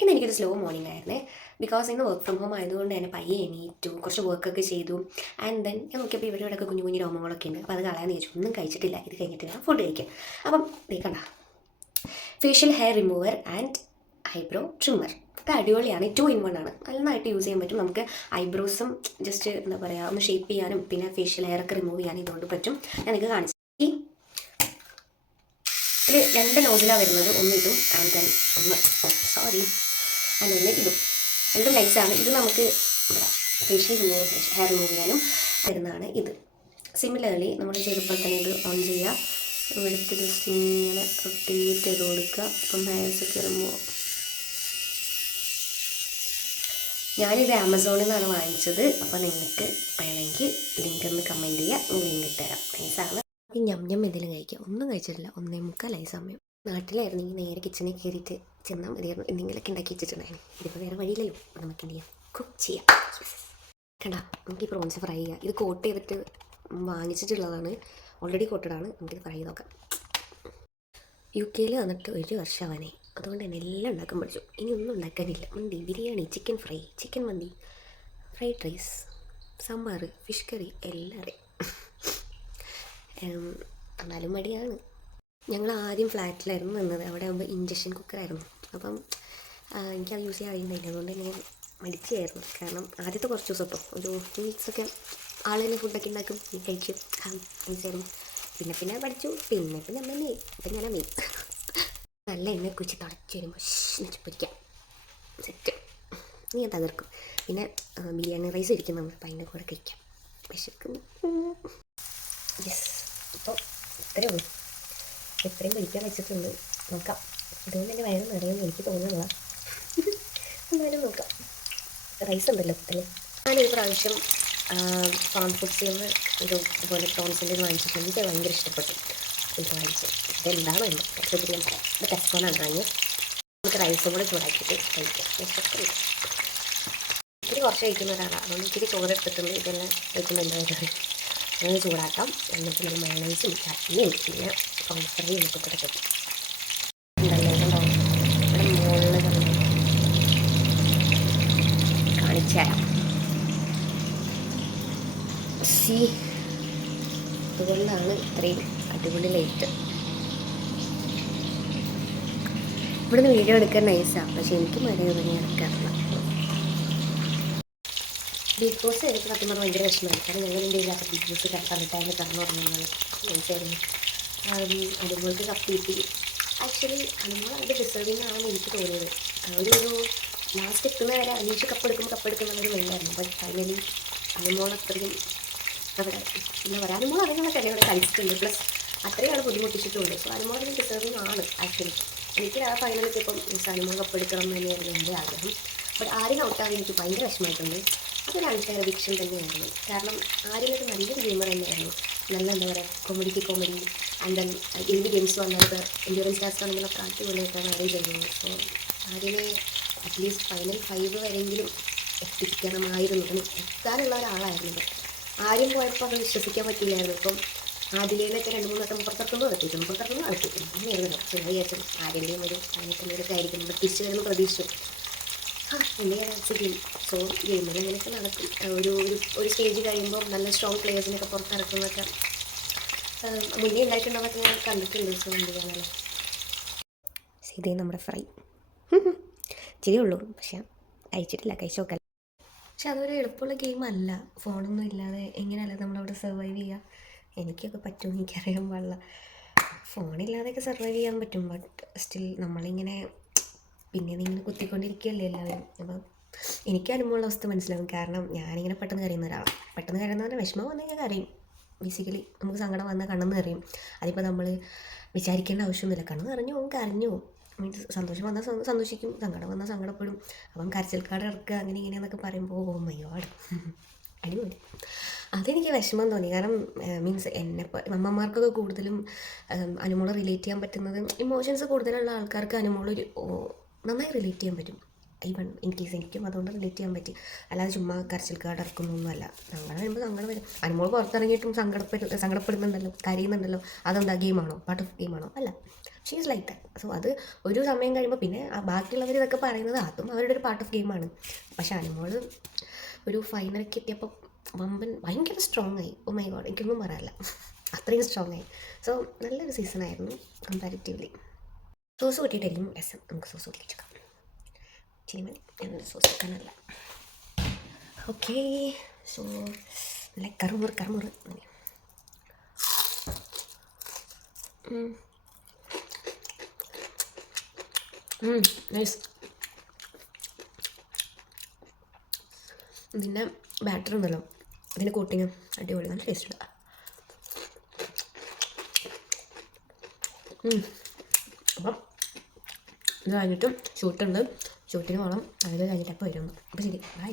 ഇന്ന് എനിക്കൊരു slow morning ആയിരുന്നേ. ബിക്കോസ് ഇന്ന് വർക്ക് ഫ്രം ഹോം ആയതുകൊണ്ട് തന്നെ പയ്യെ എണീറ്റു, കുറച്ച് വർക്കൊക്കെ ചെയ്തു. ആൻഡ് ദെൻ ഞാൻ നോക്കിയപ്പോൾ ഇവരോടൊക്കെ കുഞ്ഞു കുഞ്ഞു രോമങ്ങളൊക്കെ ഉണ്ട്. അപ്പോൾ അത് കളയാന്ന് ചോദിച്ചു. ഒന്നും കഴിച്ചിട്ടില്ല, ഇത് കഴിഞ്ഞിട്ട് ഞാൻ ഫുഡ് കഴിക്കാം. അപ്പം കണ്ട facial hair remover and eyebrow trimmer. ഇത് അടിപൊളിയാണ്, 2 in 1 ആണ്. നന്നായിട്ട് യൂസ് ചെയ്യാൻ പറ്റും. നമുക്ക് ഐബ്രോസും ജസ്റ്റ് എന്താ പറയുക ഒന്ന് ഷേപ്പ് ചെയ്യാനും പിന്നെ ഫേഷ്യൽ ഹെയർ ഒക്കെ റിമൂവ് ചെയ്യാനും ഇതുകൊണ്ട് പറ്റും. ഞാൻ നിങ്ങൾക്ക് കാണിച്ചു. ഇതിൽ 2 നോസിലാണ് വരുന്നത്. ഒന്ന് ഇതും ആൻഡ് ദെൻ ഒന്ന് ഇതും. രണ്ടും നൈസാണ്. ഇത് നമുക്ക് ഫേഷ്യൽ ഹെയർ റിമൂവ് ചെയ്യാനും വരുന്നതാണ് ഇത്. സിമിലർലി നമ്മൾ ചെയ്തപ്പോൾ തന്നെ ഇത് ഓൺ ചെയ്യുക. ഇവിടുത്തെ ജസ്റ്റ് ഇങ്ങനെ റൊട്ടേറ്റ് ചെയ്ത് കൊടുക്കുക. അപ്പം ഹെയർസൊക്കെ റിമൂവ്. ഞാനിത് ആമസോണിൽ നിന്നാണ് വാങ്ങിച്ചത്. അപ്പോൾ നിങ്ങൾക്ക് വേണമെങ്കിൽ ലിങ്ക് ഒന്ന് കമൻറ്റ് ചെയ്യുക, ലിങ്ക് ഇട്ടുതരാം. നൈസാണ്. ഈ ഞം എന്തെങ്കിലും കഴിക്കുക. ഒന്നും കഴിച്ചിട്ടില്ല. 1:45 സമയം. നാട്ടിലായിരുന്നെങ്കിൽ നേരെ കിച്ചണിൽ കയറിയിട്ട് ചെന്നാൽ മതിയായിരുന്നു. എന്തെങ്കിലുമൊക്കെ ഉണ്ടാക്കി വെച്ചിട്ടുണ്ടായിരുന്നു. ഇതിപ്പോൾ വേറെ വഴിയില്ലല്ലോ. നമുക്ക് എന്ത് ചെയ്യാം, കുക്ക് ചെയ്യാം. കണ്ടാ, നമുക്ക് ഈ പ്രോൺസ് ഫ്രൈ ചെയ്യാം. ഇത് കോട്ട് ചെയ്തിട്ട് വാങ്ങിച്ചിട്ടുള്ളതാണ്, ഓൾറെഡി കോട്ടഡാണ്. നമുക്കിത് ഫ്രൈ ചെയ്ത് നോക്കാം. UK വന്നിട്ട് 1 വർഷമാവാനേ. അതുകൊണ്ട് തന്നെ എല്ലാം ഉണ്ടാക്കാൻ പഠിച്ചു. ഇനി ഒന്നും ഉണ്ടാക്കാനില്ല. മന്തി, ബിരിയാണി, ചിക്കൻ ഫ്രൈ, ചിക്കൻ മന്തി, fried rice, sambar, fish curry എല്ലാം അറിയാം. എന്നാലും മടിയാണ്. ഞങ്ങൾ ആദ്യം ഫ്ലാറ്റിലായിരുന്നു നിന്നത്. അവിടെ ആകുമ്പോൾ ഇൻഡക്ഷൻ കുക്കറായിരുന്നു. അപ്പം എനിക്കത് യൂസ് ചെയ്യാൻ അറിയുന്നില്ല. അതുകൊണ്ട് ഞാൻ മടിച്ചായിരുന്നു. കാരണം ആദ്യത്തെ കുറച്ച് ദിവസം ഇപ്പോൾ ഒരു 2 വീക്സൊക്കെ ആൾ തന്നെ ഫുഡൊക്കെ ഉണ്ടാക്കും, കഴിക്കും, നൈസായിരുന്നു. പിന്നെ പഠിച്ചു. പിന്നെ അമ്മ തന്നെ. അപ്പം ഞാൻ മെയിൻ നല്ല എണ്ണ കുഴിച്ച് തിളച്ച് വരുമ്പോൾ പൊരിക്കാം. സെറ്റ്. ഞാൻ തകർക്കും. പിന്നെ ബിരിയാണി റൈസ് ഇരിക്കുന്നുണ്ട്. അപ്പം അതിൻ്റെ കൂടെ കഴിക്കാം. വിശക്കും. യെസ്. അപ്പോൾ ഇത്രയേ ഉള്ളൂ. എത്രയും പഠിക്കാൻ വെച്ചിട്ടുണ്ട്. നോക്കാം. ഇതുകൊണ്ട് എൻ്റെ വയറ് നിറയുമെന്ന് എനിക്ക് തോന്നുന്നില്ല. എന്നാലും നോക്കാം. റൈസ് ഉണ്ടല്ലോ ഇതിൽ. ഞാനൊരു പ്രാവശ്യം ഫാം ഫുഡ്സിൽ നിന്ന് ഇതുപോലെ പ്രോൺസിൻ്റെ വാങ്ങിച്ചിട്ടുണ്ട്. എനിക്ക് ഭയങ്കര ഇഷ്ടപ്പെട്ടു. ഇത് വാങ്ങിച്ചു. ഇതെന്താണോ എന്ന് കുറച്ച് ഞാൻ പറയാം. ഇത് ടെസ്പോണാണ് വാങ്ങിയത്. നമുക്ക് റൈസും കൂടെ ചൂടാക്കിയിട്ട് കഴിക്കാം. ഇഷ്ടപ്പെട്ടു. ഇത്തിരി കുറച്ച് കഴിക്കുന്ന ഒരാളാണ്. അതുകൊണ്ട് ഇത്തിരി ചോറ് എടുത്തിട്ടുണ്ട്. ഇതെല്ലാം കഴിക്കുന്നുണ്ട്. അങ്ങനെ ചൂടാക്കാം. എന്നിട്ട് നമ്മൾ മയോണൈസും ചട്നിയും പിന്നെ കോൺഫറിയും ഒക്കെ കൂടെ കഴിക്കും. ഉണ്ടല്ലോ ഉണ്ടാവും. ഇവിടെ മുകളിൽ കാണിച്ചു തരാം. അതുകൊണ്ടാണ് ഇത്രയും അടിപൊളി ലൈറ്റ്. ഇവിടുന്ന് വീഡിയോ എടുക്കാൻ നൈസാണ്. പക്ഷെ എനിക്ക് മഴയൊന്നും ഞാൻ എടുക്കാറില്ല. ബിഗ് ബോസ് എനിക്ക് സത്യം പറഞ്ഞാൽ ഭയങ്കര വിഷമമായി. കാരണം ഞങ്ങൾ എൻ്റെ ഇല്ലാത്ത ബിഗ് ബോസ് കണ്ടിട്ടായിരുന്നു കടന്നു പറഞ്ഞത്. നൈസായിരുന്നു. അതുപോലത്തെ കപ്പ് കിട്ടി. ആക്ച്വലി അനുമോൾ അത് ഡിസേർവിങ് ആണെന്ന് എനിക്ക് തോന്നിയത്. ഒരു ലാസ്റ്റ് എത്തുന്ന വരെ അനീഷ് കപ്പെടുക്കുന്നുള്ളൊരു വേണ്ടായിരുന്നു. ബട്ട് ഫൈനലി അനുമോൾ അത്രയും അവിടെ എന്താ പറയുക, അനുമോൾ അതിനുള്ള കളിയോടെ കളിച്ചിട്ടുണ്ട്. പ്ലസ് അത്രയും ആൾ ബുദ്ധിമുട്ടിച്ചിട്ടുണ്ട്. സോ അനുമോൾ അതിന് ഡിസേർവിങ് ആണ് ആക്ച്വലി. എനിക്ക് ആ ഫൈനലൊക്കെ ഇപ്പം അനുമോൾ കപ്പെടുക്കണം എന്ന് തന്നെയായിരുന്നു എൻ്റെ ആഗ്രഹം. ബട്ട് ആരും ഔട്ടാകാൻ എനിക്ക് ഭയങ്കര വിഷമമായിട്ടുണ്ട്. അതൊരു അൺഫെയർ വിക്ഷൻ തന്നെയായിരുന്നു. കാരണം ആര്യനൊരു നല്ലൊരു ഗെയിമർ തന്നെയായിരുന്നു. നല്ല എന്താ പറയുക, കോമഡി ആൻഡ് ദെൻ ഏത് ഗെയിംസ് വന്നാലും എൻഡ്യൂറൻസ് ടാസ്ക് ആണെങ്കിലും ഒക്കെ അടിപൊളിയായിട്ടാണ് ആര്യം ചെയ്യുന്നത്. സോ ആര്യനെ അറ്റ്ലീസ്റ്റ് ഫൈനൽ 5 വരെയെങ്കിലും എത്തിക്കണമായിരുന്നു. എത്താനുള്ള ഒരാളായിരുന്നു. ആര്യം പോയപ്പോൾ അത് വിശ്വസിക്കാൻ പറ്റില്ലായിരുന്നു. ഇപ്പം ആദിലേനൊക്കെ 2-3 വട്ടം പുറത്തിറക്കുമ്പോൾ നടത്തിയിട്ടുണ്ട് അങ്ങനെയായിരുന്നു. സോ ഞാൻ വിചാരിച്ചു ആര്യൻ്റെയും ഒരു അതിനൊക്കെ ആയിരിക്കും. നമ്മൾ തിരിച്ചു വരുന്ന പ്രതീക്ഷിച്ചു. എൻ്റെ ഗെയിം. സോ ഗെയിമിൽ അങ്ങനെയൊക്കെ നടക്കും. ഒരു സ്റ്റേജ് കഴിയുമ്പോൾ നല്ല സ്ട്രോങ് പ്ലെയേഴ്സിനൊക്കെ പുറത്തിറക്കുന്നതൊക്കെ മുന്നേ ഉണ്ടായിട്ടുള്ളതൊക്കെ ഞാൻ കണ്ടിട്ടുണ്ട്. സോ എന്ത് ചെയ്യാനല്ലേ. ഇതേ നമ്മുടെ ഫ്രൈ ഇച്ചിരി ഉള്ളൂ, പക്ഷെ കഴിച്ചിട്ടില്ല. കഴിച്ചു നോക്കാം. പക്ഷെ അതൊരു എളുപ്പമുള്ള ഗെയിമല്ല. ഫോണൊന്നും ഇല്ലാതെ എങ്ങനെയല്ല നമ്മളവിടെ സർവൈവ് ചെയ്യുക. എനിക്കൊക്കെ പറ്റുമെന്ന് എനിക്കറിയാൻ പാടില്ല. ഫോണില്ലാതെയൊക്കെ സർവൈവ് ചെയ്യാൻ പറ്റും. ബട്ട് സ്റ്റിൽ നമ്മളിങ്ങനെ പിന്നെ ഇങ്ങനെ കുത്തിക്കൊണ്ടിരിക്കുകയല്ലേ എല്ലാവരും. അപ്പം എനിക്ക് അനുഭവമുള്ള അവസ്ഥ മനസ്സിലാവും. കാരണം ഞാനിങ്ങനെ പെട്ടെന്ന് കരയുന്ന ഒരാളാണ്. പെട്ടെന്ന് കരയുന്നവരുടെ വിഷമം വന്നു കഴിഞ്ഞാൽ കരയും. ബേസിക്കലി നമുക്ക് സങ്കടം വന്നാൽ കണ്ണെന്ന് കരയും. അതിപ്പോൾ നമ്മൾ വിചാരിക്കേണ്ട ആവശ്യമൊന്നുമില്ല. കണ്ണ് നിറഞ്ഞു പോകും, കരഞ്ഞു പോകും. മീൻസ് സന്തോഷം വന്നാൽ സന്തോഷിക്കും, സങ്കടം വന്നാൽ സങ്കടപ്പെടും. അപ്പം കരച്ചിൽ കാർഡ് ഇറക്കുക അങ്ങനെ ഇങ്ങനെയെന്നൊക്കെ പറയുമ്പോൾ മയ്യോട് അടിപൊളി. അതെനിക്ക് വിഷമം തോന്നി. കാരണം മീൻസ് അമ്മമാർക്കൊക്കെ കൂടുതലും അനുമോളെ റിലേറ്റ് ചെയ്യാൻ പറ്റുന്നത്, ഇമോഷൻസ് കൂടുതലുള്ള ആൾക്കാർക്ക് അനുമോളൊരു നന്നായി റിലേറ്റ് ചെയ്യാൻ പറ്റും. ഈവൺ ഇൻ കേസ് എനിക്കും അതുകൊണ്ട് റിലേറ്റ് ചെയ്യാൻ പറ്റി. അല്ലാതെ ചുമ്മാ കരച്ചിൽ കാർഡ് ഇറക്കുന്നൊന്നുമല്ല. സങ്കടം വരുമ്പോൾ സങ്കടം വരും. അനുമോൾ പുറത്തിറങ്ങിയിട്ടും സങ്കടപ്പെടുന്നുണ്ടല്ലോ, കരയുന്നുണ്ടല്ലോ. അതെന്താ ഗെയിമാണോ, പാർട്ട് ഓഫ് ഗെയിമാണോ? അല്ല. She is like that. So അത് ഒരു സമയം കഴിയുമ്പോൾ പിന്നെ ബാക്കിയുള്ളവർ ഇതൊക്കെ പറയുന്നത് അതും അവരുടെ ഒരു പാർട്ട് ഓഫ് ഗെയിമാണ്. പക്ഷേ അനുമോൾ ഒരു ഫൈനലൊക്കെ എത്തിയപ്പോൾ വമ്പൻ ഭയങ്കര സ്ട്രോങ് ആയി. ഓ മൈ ഗോഡ്, എനിക്കൊന്നും പറയാനില്ല, അത്രയും സ്ട്രോങ് ആയി. സോ നല്ലൊരു സീസണായിരുന്നു കമ്പാരിറ്റീവ്ലി. സോസ് കൂട്ടിയിട്ടായിരിക്കും രസം. നമുക്ക് സോസ് കൂട്ടിച്ചേക്കാം. ചിനിമൻ എന്നൊരു സോസ് വെക്കാനല്ല. ഓക്കേ, സോ നല്ല കറുമുറ് നൈസ്. പിന്നെ ബാറ്റർ ഉണ്ടല്ലോ, അതിൻ്റെ കോട്ടിങ് അടിപൊളി, നല്ല ടേസ്റ്റ് ഉണ്ട്. അപ്പം ഇത് കഴിഞ്ഞിട്ടും ഷൂട്ടുണ്ട്, ഷൂട്ടിന് പോകണം. അത് കഴിഞ്ഞിട്ടപ്പോൾ വരുന്നു. അപ്പോൾ ശരി, ബൈ.